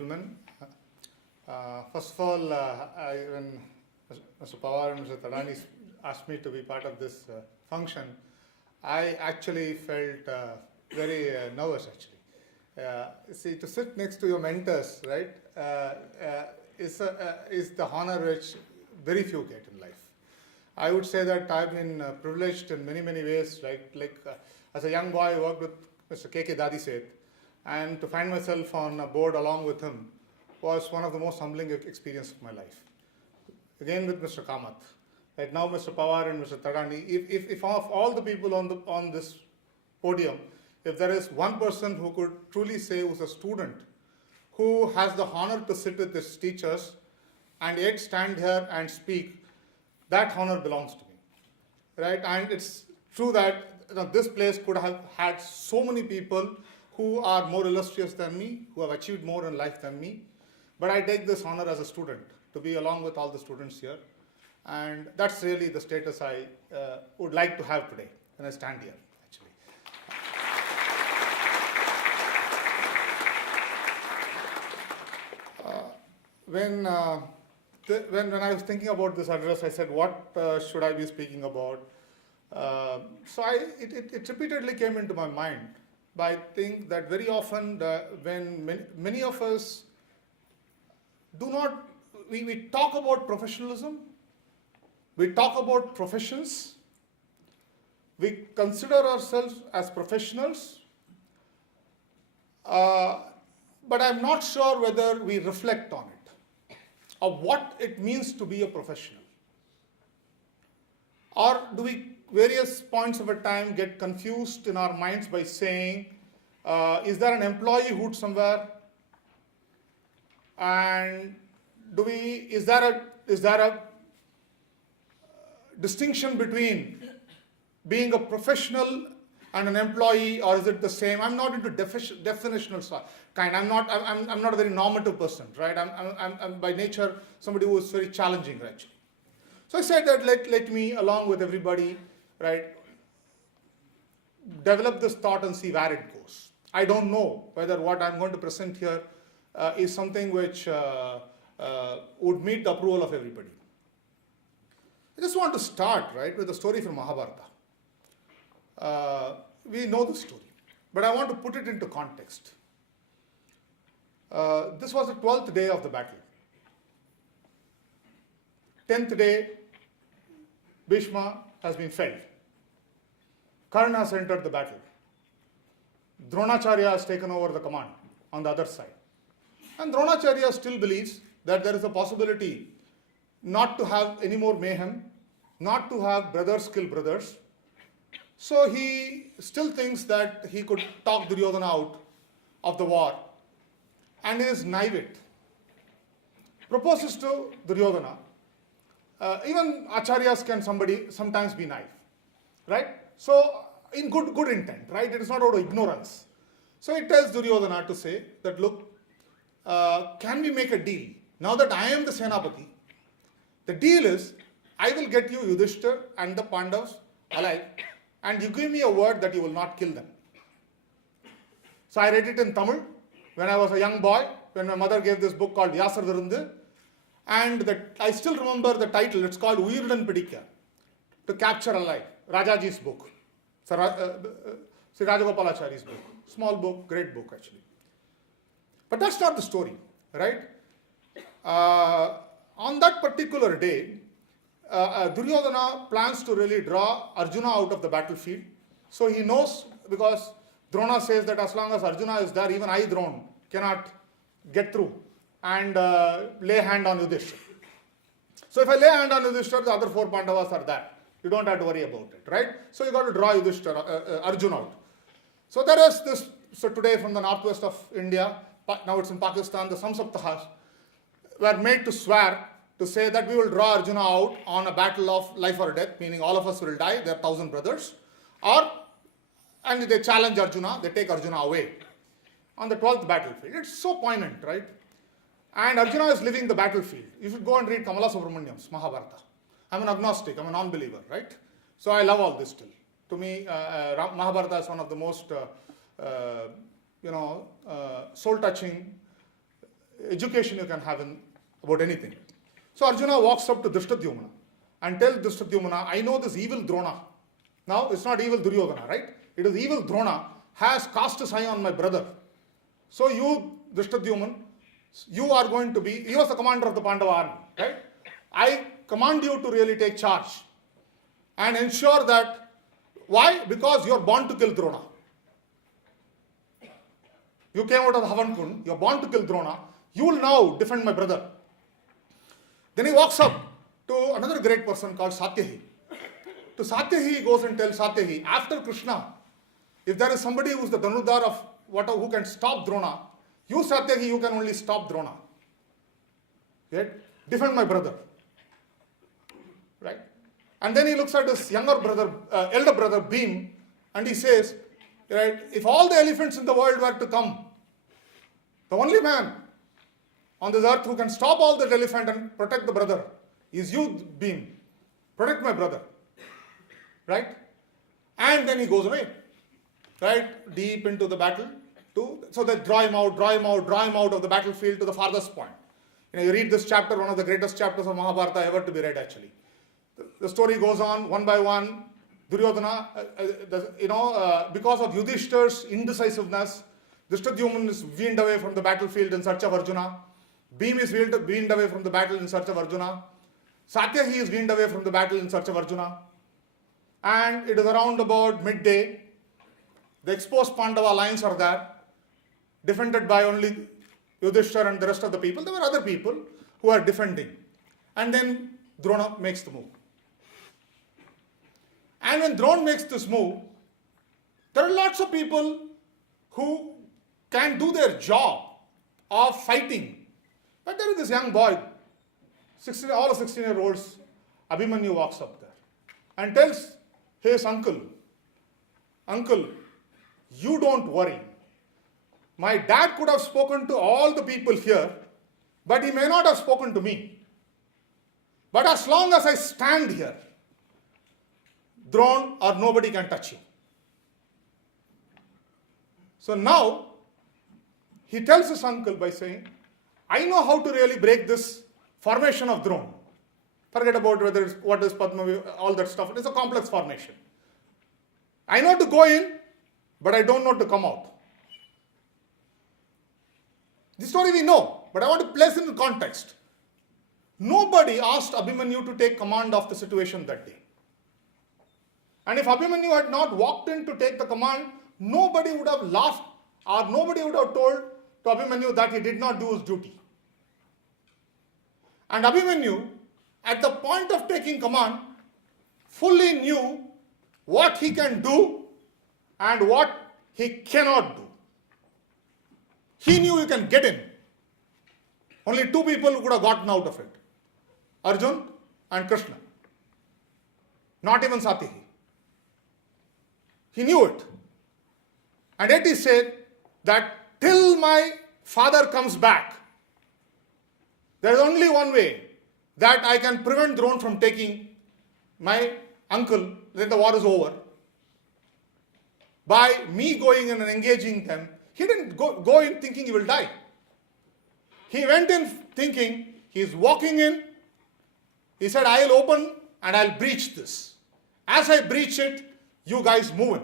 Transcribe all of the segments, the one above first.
gentlemen. First of all, when Mr. Pawar and Mr. Tadani asked me to be part of this function, I actually felt very nervous actually. See, to sit next to your mentors, right, is the honor which very few get in life. I would say that I've been privileged in many, many ways, right? Like as a young boy, I worked with Mr. K Dadiseth, and to find myself on a board along with him was one of the most humbling experiences of my life. Again with Mr. Kamath. Right now, Mr. Pawar and Mr. Tadani, if of all the people on this podium, if there is one person who could truly say who's a student, who has the honor to sit with his teachers and yet stand here and speak, that honor belongs to me, right? And it's true that this place could have had so many people who are more illustrious than me, who have achieved more in life than me, but I take this honor as a student to be along with all the students here, and that's really the status I would like to have today when I stand here. When I was thinking about this address, I said, what should I be speaking about? So it repeatedly came into my mind. But I think that very often when many of us do not, we talk about professionalism, we talk about professions, we consider ourselves as professionals, but I'm not sure whether we reflect on it, of what it means to be a professional. Or do we, various points of a time, get confused in our minds by saying, is there an employeehood somewhere? And is there a distinction between being a professional and an employee, or is it the same? I'm not into definitional kind. I'm not a very normative person, right? I'm by nature somebody who is very challenging, actually. So I said that let me, along with everybody, right, develop this thought and see where it goes. I don't know whether what I'm going to present here is something which would meet the approval of everybody. I just want to start, right, with a story from Mahabharata. We know the story, but I want to put it into context. This was the 12th day of the battle. 10th day, Bhishma has been felled. Karna has entered the battle. Dronacharya has taken over the command on the other side. And Dronacharya still believes that there is a possibility not to have any more mayhem, not to have brothers kill brothers. So he still thinks that he could talk Duryodhana out of the war, and is naive. Proposes to Duryodhana. Even acharyas can sometimes be naive, right? So in good intent, right? It is not out of ignorance. So it tells Duryodhana to say that, look, can we make a deal? Now that I am the Senapati, the deal is I will get you Yudhishthir and the Pandavas alive, and you give me a word that you will not kill them. So I read it in Tamil when I was a young boy, when my mother gave this book called Vyasar Virundu, and I still remember the title. It's called Uyirdan Pidikka, to capture alive, Rajaji's book, Sri Rajagopalachari's book. Small book, great book actually. But that's not the story, right? On that particular day, Duryodhana plans to really draw Arjuna out of the battlefield. So he knows, because Drona says that as long as Arjuna is there, even I, Drona, cannot get through and lay hand on Yudhishthira. So if I lay hand on Yudhishthira, the other 4 Pandavas are there. You don't have to worry about it, right? So you got to draw Arjuna out. So there is this, so today from the northwest of India, now it's in Pakistan, the Samsaptahas were made to swear to say that we will draw Arjuna out on a battle of life or death, meaning all of us will die, there are 1,000 brothers, and they challenge Arjuna, they take Arjuna away on the 12th battlefield. It's so poignant, right? And Arjuna is leaving the battlefield. You should go and read Kamala Subramaniam's Mahabharata. I'm an agnostic, I'm a non-believer, right? So I love all this still. To me, Mahabharata is one of the most, soul-touching, education you can have about anything. So Arjuna walks up to Drishtadyumna and tells Drishtadyumna, I know this evil Drona. Now, it's not evil Duryodhana, right? It is evil Drona has cast his eye on my brother. So you, Drishtadyumna, you are going to be, he was the commander of the Pandava army, right? I command you to really take charge and ensure that, why? Because you are born to kill Drona. You came out of the Havan Kund, you are born to kill Drona, you will now defend my brother. Then he walks up to another great person called Satyahi. To Satyahi, he goes and tells Satyahi, after Krishna, if there is somebody who is the Dhanurdhar of who can stop Drona, you Satyahi, you can only stop Drona. Right? Defend my brother. Right? And then he looks at his elder brother Bhim, and he says, right, if all the elephants in the world were to come, the only man on this earth who can stop all that elephant and protect the brother is you, Bhim. Protect my brother. Right? And then he goes away. Right? Deep into the battle. So they draw him out of the battlefield to the farthest point. You read this chapter, one of the greatest chapters of Mahabharata ever to be read actually. The story goes on one by one. Duryodhana, because of Yudhishthir's indecisiveness, Drishtadyumna is weaned away from the battlefield in search of Arjuna. Bhim is weaned away from the battle in search of Arjuna. Satyahi is weaned away from the battle in search of Arjuna. And it is around about midday. The exposed Pandava lines are there, defended by only Yudhishthira and the rest of the people. There were other people who are defending. And then Drona makes the move. And when Drona makes this move, there are lots of people who can do their job of fighting. But there is this young boy, all the 16-year-olds, Abhimanyu walks up there and tells his uncle, you don't worry. My dad could have spoken to all the people here, but he may not have spoken to me. But as long as I stand here, Drona or nobody can touch you. So now, he tells his uncle by saying, I know how to really break this formation of Drona. Forget about what is Padma, all that stuff. It is a complex formation. I know to go in, but I don't know to come out. This story we know, but I want to place it in context. Nobody asked Abhimanyu to take command of the situation that day. And if Abhimanyu had not walked in to take the command, nobody would have laughed or nobody would have told to Abhimanyu that he did not do his duty. And Abhimanyu, at the point of taking command, fully knew what he can do and what he cannot do. He knew he can get in. Only two people who could have gotten out of it. Arjun and Krishna. Not even Satyahi. He knew it. And yet he said that till my father comes back, there is only one way that I can prevent Drona from taking my uncle, then the war is over. By me going in and engaging them, he didn't go in thinking he will die. He went in thinking he is walking in. He said, I'll open and I'll breach this. As I breach it, you guys move in.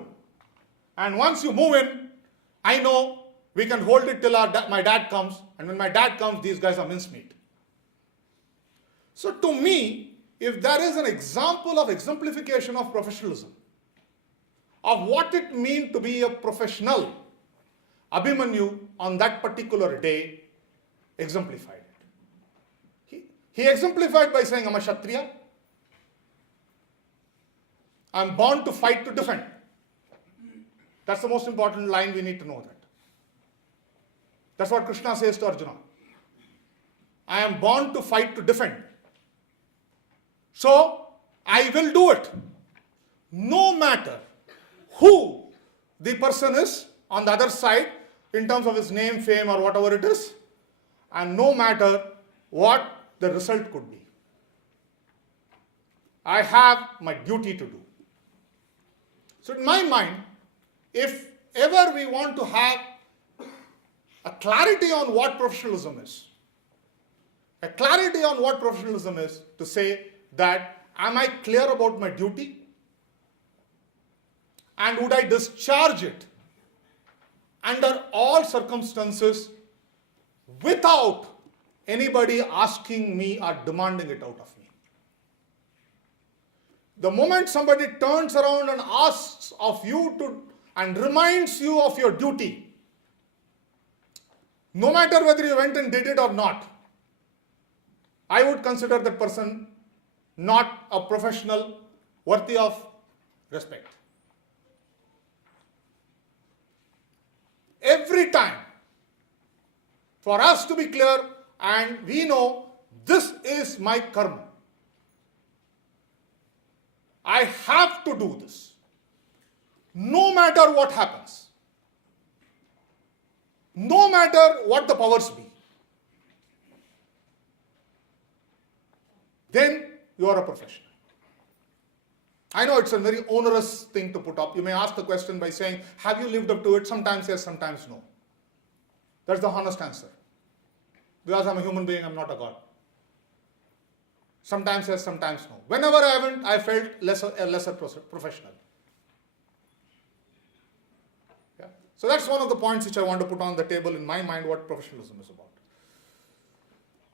And once you move in, I know we can hold it till my dad comes. And when my dad comes, these guys are mincemeat. So to me, if there is an example of exemplification of professionalism, of what it means to be a professional, Abhimanyu on that particular day exemplified it. He exemplified by saying, I'm a Kshatriya. I'm born to fight to defend. That's the most important line, we need to know that. That's what Krishna says to Arjuna. I am born to fight to defend. So, I will do it. No matter who the person is on the other side, in terms of his name, fame, or whatever it is, and no matter what the result could be. I have my duty to do. So in my mind, if ever we want to have a clarity on what professionalism is. A clarity on what professionalism is to say that, am I clear about my duty? And would I discharge it under all circumstances without anybody asking me or demanding it out of me? The moment somebody turns around and asks of you to and reminds you of your duty, no matter whether you went and did it or not, I would consider that person not a professional worthy of respect. Every time, for us to be clear and we know this is my karma, I have to do this, no matter what happens, no matter what the powers be, then you are a professional. I know it's a very onerous thing to put up. You may ask the question by saying, have you lived up to it? Sometimes yes, sometimes no. That's the honest answer. Because I'm a human being, I'm not a god. Sometimes yes, sometimes no. Whenever I haven't, I felt a lesser professional. Yeah. So that's one of the points which I want to put on the table in my mind, what professionalism is about.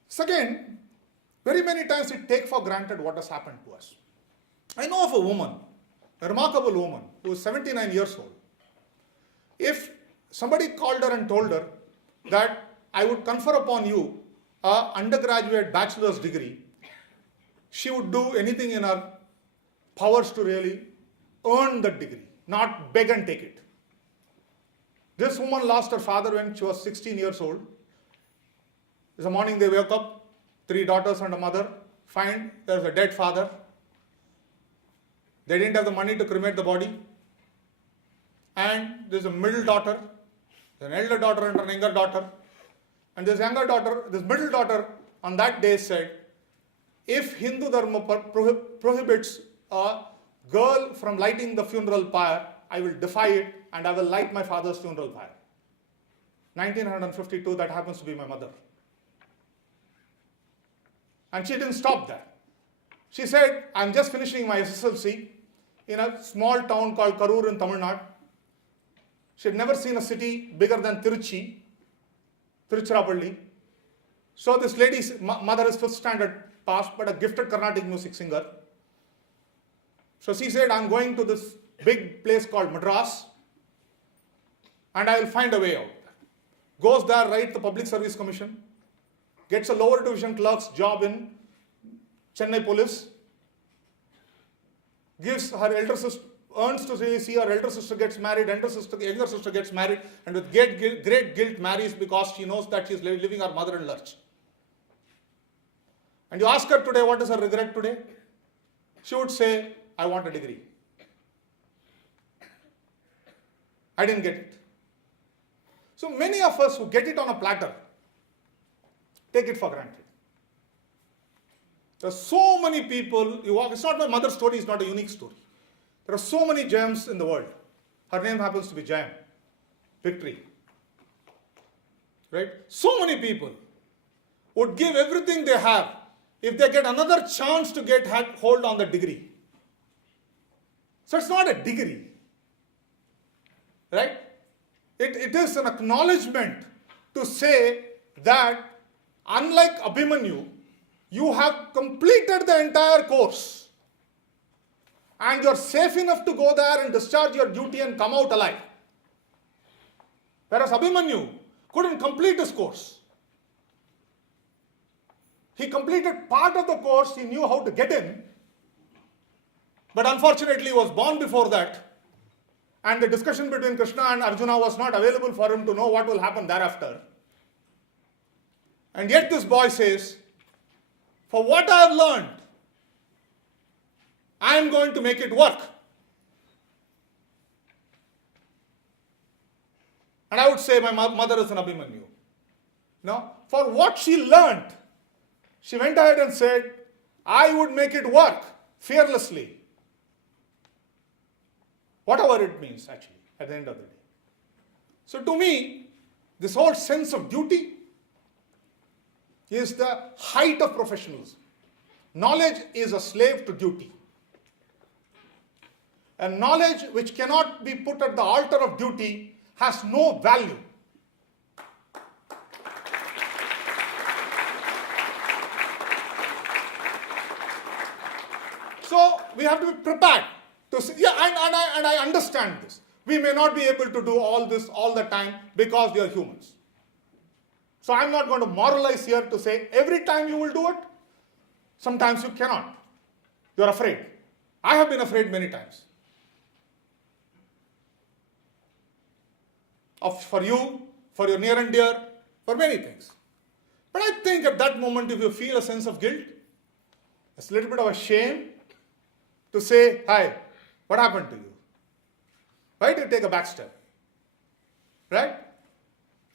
Second, very many times we take for granted what has happened to us. I know of a woman, a remarkable woman, who is 79 years old. If somebody called her and told her that I would confer upon you an undergraduate bachelor's degree, she would do anything in her powers to really earn that degree, not beg and take it. This woman lost her father when she was 16 years old. This morning they wake up, 3 daughters and a mother, find there's a dead father. They didn't have the money to cremate the body. And there's a middle daughter, an elder daughter and an younger daughter. And this younger daughter, this middle daughter on that day said, if Hindu Dharma prohibits a girl from lighting the funeral pyre, I will defy it and I will light my father's funeral pyre. 1952, that happens to be my mother. And she didn't stop there. She said, I'm just finishing my SSLC in a small town called Karur in Tamil Nadu. She had never seen a city bigger than Tiruchirappalli. So this lady's mother is 5th standard passed, but a gifted Carnatic music singer. So she said, I'm going to this big place called Madras and I will find a way out. Goes there, writes the Public Service Commission, gets a lower division clerk's job in Chennai Police, gives her elder sister, earns to see her elder sister gets married, younger sister gets married, and with great guilt marries because she knows that she is leaving her mother in lurch. And you ask her today, what is her regret today? She would say, I want a degree. I didn't get it. So many of us who get it on a platter, take it for granted. There are so many people, it's not my mother's story, it's not a unique story. There are so many gems in the world. Her name happens to be Gem, Victory. Right? So many people would give everything they have if they get another chance to get hold on the degree. So it's not a degree. Right? It is an acknowledgement to say that unlike Abhimanyu, you have completed the entire course and you're safe enough to go there and discharge your duty and come out alive. Whereas Abhimanyu couldn't complete his course. He completed part of the course, he knew how to get in, but unfortunately he was born before that, and the discussion between Krishna and Arjuna was not available for him to know what will happen thereafter. And yet this boy says, for what I have learned, I am going to make it work. And I would say my mother is an Abhimanyu. Now, for what she learned, she went ahead and said, I would make it work fearlessly. Whatever it means, actually, at the end of the day. So to me, this whole sense of duty is the height of professionalism. Knowledge is a slave to duty. And knowledge which cannot be put at the altar of duty has no value. So we have to be prepared to say, yeah, and I understand this. We may not be able to do all this all the time because we are humans. So I'm not going to moralize here to say every time you will do it. Sometimes you cannot. You're afraid. I have been afraid many times. For you, for your near and dear, for many things. But I think at that moment, if you feel a sense of guilt, it's a little bit of a shame to say, hi, what happened to you? Why did you take a back step? Right?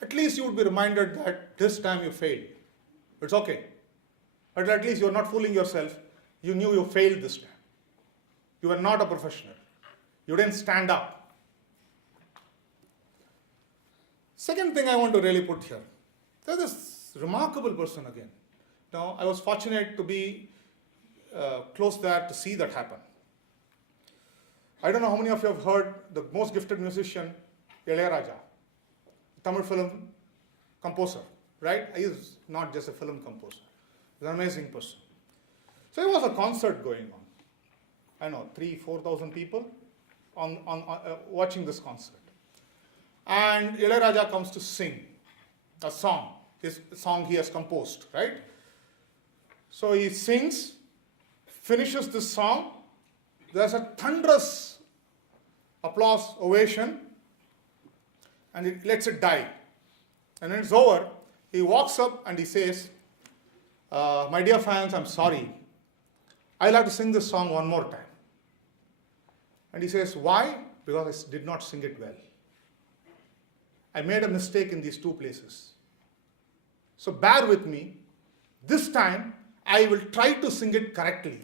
At least you would be reminded that this time you failed. It's okay. But at least you're not fooling yourself. You knew you failed this time. You were not a professional. You didn't stand up. Second thing I want to really put here. There's this remarkable person again. Now, I was fortunate to be close there to see that happen. I don't know how many of you have heard the most gifted musician, Ilayaraja, Tamil film composer, right? He is not just a film composer. He's an amazing person. So there was a concert going on. I know, 3,000-4,000 people on watching this concert. And Ilayaraja comes to sing a song, his song he has composed, right? So he sings, finishes this song. There's a thunderous applause, ovation, and he lets it die. And when it's over, he walks up and he says, my dear fans, I'm sorry. I'll have to sing this song one more time. And he says, why? Because I did not sing it well. I made a mistake in these two places. So bear with me. This time, I will try to sing it correctly.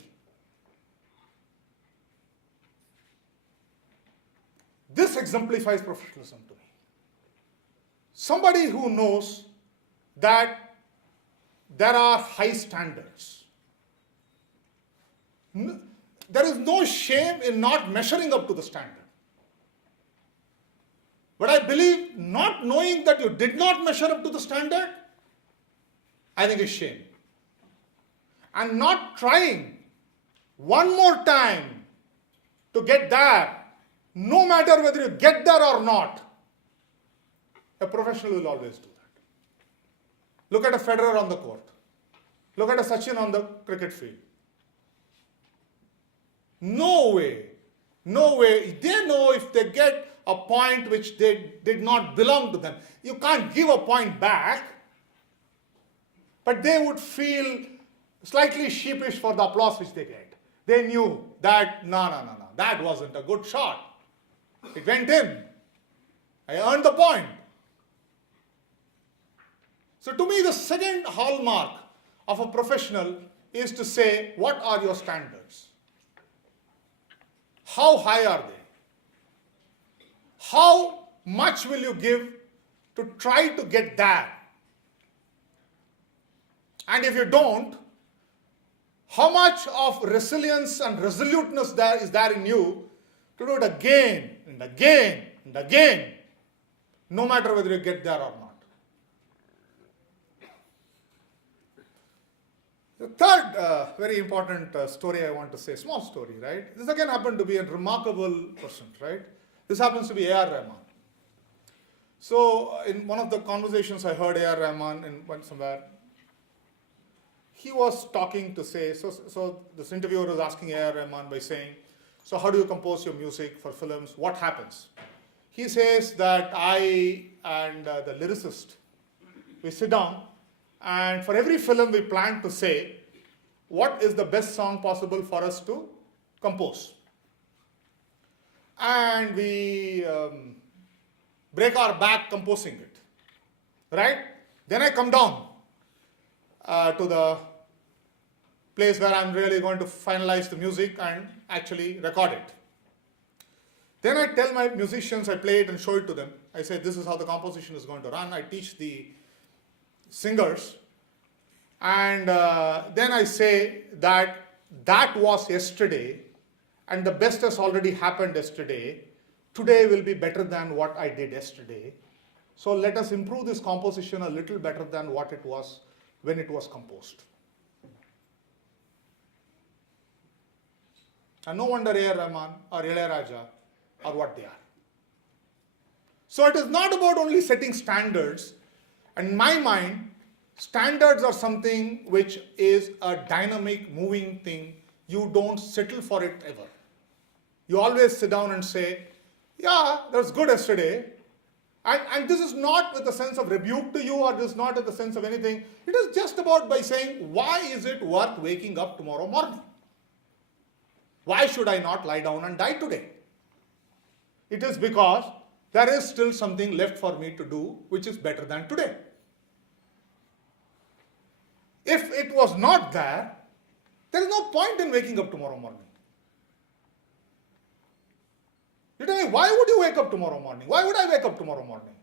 This exemplifies professionalism to me. Somebody who knows that there are high standards. There is no shame in not measuring up to the standard. But I believe not knowing that you did not measure up to the standard, I think is shame. And not trying one more time to get there, no matter whether you get there or not, a professional will always do that. Look at a Federer on the court. Look at a Sachin on the cricket field. No way. They know if they get a point which they did not belong to them. You can't give a point back, but they would feel slightly sheepish for the applause which they get. They knew that, no, that wasn't a good shot. It went in. I earned the point. So to me, the second hallmark of a professional is to say, what are your standards? How high are they? How much will you give to try to get there? And if you don't, how much of resilience and resoluteness is there in you to do it again and again and again, no matter whether you get there or not? The third very important story I want to say, small story, right? This again happened to be a remarkable person, right? This happens to be A.R. Rahman. So in one of the conversations I heard A.R. Rahman in somewhere, he was talking to say, so this interviewer was asking A.R. Rahman by saying, so how do you compose your music for films? What happens? He says that I and the lyricist, we sit down, and for every film we plan to say, what is the best song possible for us to compose? And we break our back composing it, right? Then I come down to the place where I'm really going to finalize the music and actually record it. Then I tell my musicians, I play it and show it to them. I say, this is how the composition is going to run. I teach the singers. And then I say that was yesterday, and the best has already happened yesterday. Today will be better than what I did yesterday. So let us improve this composition a little better than what it was when it was composed. And no wonder A.R. Rahman or Ilayaraja are what they are. So it is not about only setting standards. And in my mind, standards are something which is a dynamic, moving thing. You don't settle for it ever. You always sit down and say, yeah, that was good yesterday. And this is not with a sense of rebuke to you, or this is not with the sense of anything. It is just about by saying, why is it worth waking up tomorrow morning? Why should I not lie down and die today? It is because there is still something left for me to do which is better than today. If it was not there is no point in waking up tomorrow morning. You tell me, why would you wake up tomorrow morning? Why would I wake up tomorrow morning?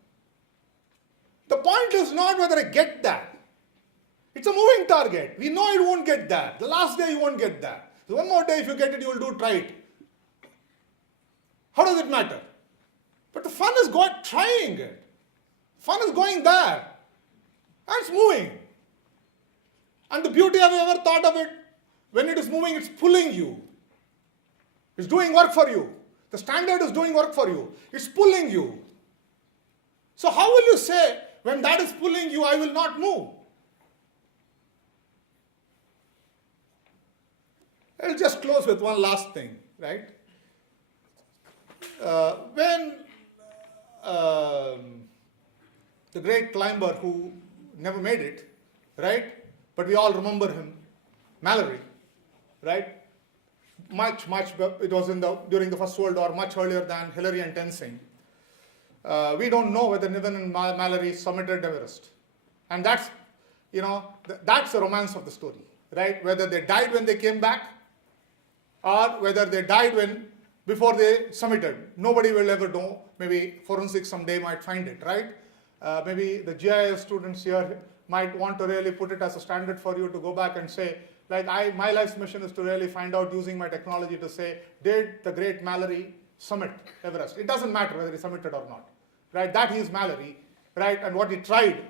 The point is not whether I get that. It's a moving target. We know it won't get there. The last day you won't get there. So one more day, if you get it, you will try it. How does it matter? But the fun is trying it. Fun is going there. And it's moving. And the beauty, have you ever thought of it? When it is moving, it's pulling you. It's doing work for you. The standard is doing work for you. It's pulling you. So how will you say, when that is pulling you, I will not move? I'll just close with one last thing, right? When the great climber who never made it, right? But we all remember him, Mallory, right? It was during the First World War, much earlier than Hillary and Tenzing. We don't know whether Niven and Mallory summited Everest. And that's the romance of the story, right? Whether they died when they came back, or whether they died before they summited. Nobody will ever know. Maybe forensics someday might find it, right? Maybe the GIS students here might want to really put it as a standard for you to go back and say, my life's mission is to really find out using my technology to say, did the great Mallory summit Everest? It doesn't matter whether he summited or not, right? That he is Mallory, right? And what he tried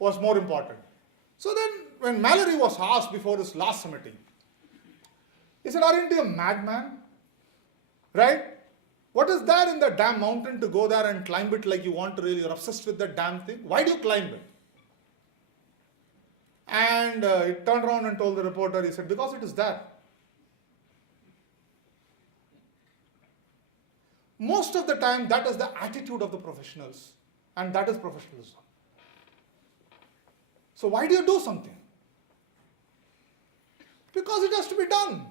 was more important. So then, when Mallory was asked before his last summiting, he said, aren't you a madman? Right? What is there in the damn mountain to go there and climb it like you want to really, you're obsessed with that damn thing? Why do you climb it? And he turned around and told the reporter, he said, because it is there. Most of the time, that is the attitude of the professionals, and that is professionalism. So why do you do something? Because it has to be done.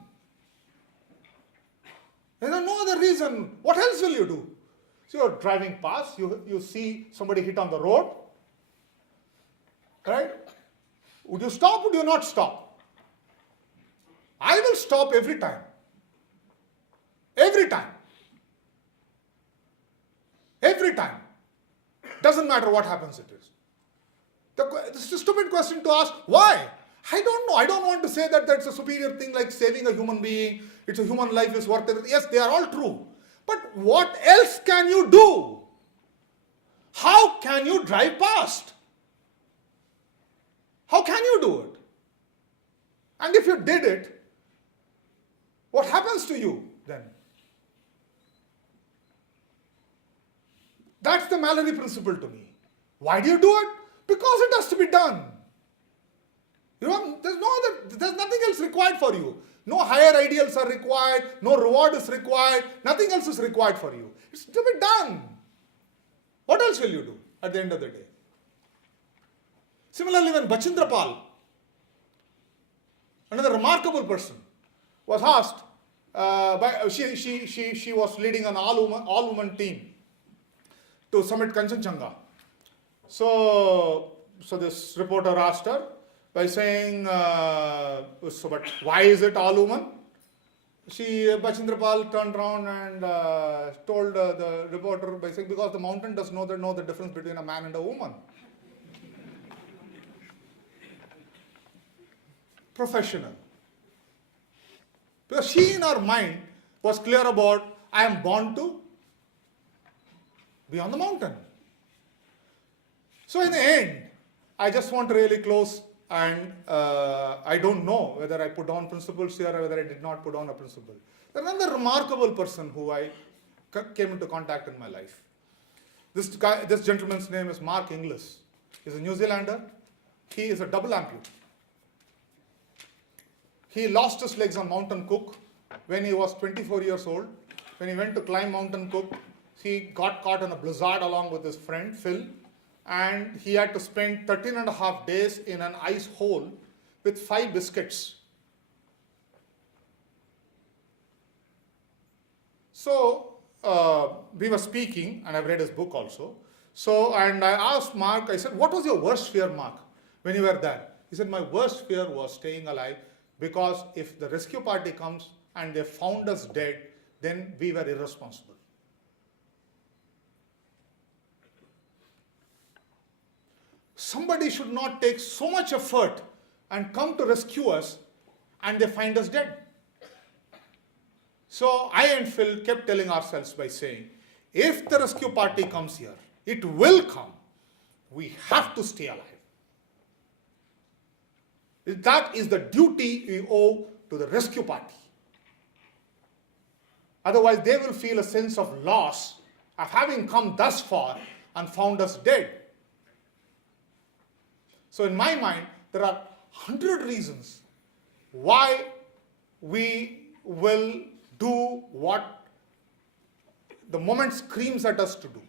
There is no other reason. What else will you do? So you're driving past, you see somebody hit on the road, right? Would you stop? Would you not stop? I will stop every time. Every time. Every time. Doesn't matter what happens it is. It's a stupid question to ask. Why? I don't know. I don't want to say that that's a superior thing like saving a human being. It's a human life is worth everything. Yes, they are all true. But what else can you do? How can you drive past? How can you do it? And if you did it, what happens to you then? That's the Mallory principle to me. Why do you do it? Because it has to be done. You know, there's nothing else required for you. No higher ideals are required, no reward is required, nothing else is required for you. It's to be done. What else will you do at the end of the day? Similarly, when Bachindra Pal, another remarkable person, was asked, she was leading an all-woman team to summit Kanchenjunga. So this reporter asked her by saying, but why is it all woman? Bachindrapal turned around and told the reporter by saying, because the mountain does know the difference between a man and a woman. Professional. Because she in her mind was clear about, I am born to be on the mountain. So in the end, I just want to really close, and I don't know whether I put on principles here or whether I did not put on a principle. There's another remarkable person who I came into contact in my life. This gentleman's name is Mark Inglis. He's a New Zealander. He is a double amputee. He lost his legs on Mountain Cook when he was 24 years old. When he went to climb Mountain Cook, he got caught in a blizzard along with his friend Phil, and he had to spend 13 and a half days in an ice hole with 5 biscuits. So we were speaking, and I've read his book also. So, and I asked Mark, I said, what was your worst fear, Mark, when you were there? He said, my worst fear was staying alive, because if the rescue party comes and they found us dead, then we were irresponsible. Somebody should not take so much effort and come to rescue us and they find us dead. So I and Phil kept telling ourselves by saying, if the rescue party comes here, it will come. We have to stay alive. That is the duty we owe to the rescue party. Otherwise, they will feel a sense of loss of having come thus far and found us dead. So in my mind, there are 100 reasons why we will do what the moment screams at us to do.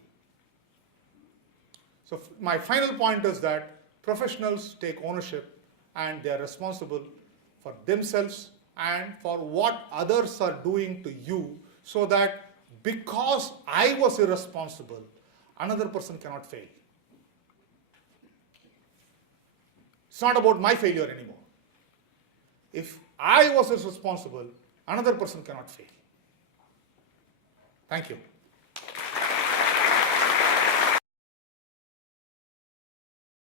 So my final point is that professionals take ownership and they are responsible for themselves and for what others are doing to you, so that because I was irresponsible, another person cannot fail. It's not about my failure anymore. If I was irresponsible, another person cannot fail. Thank you.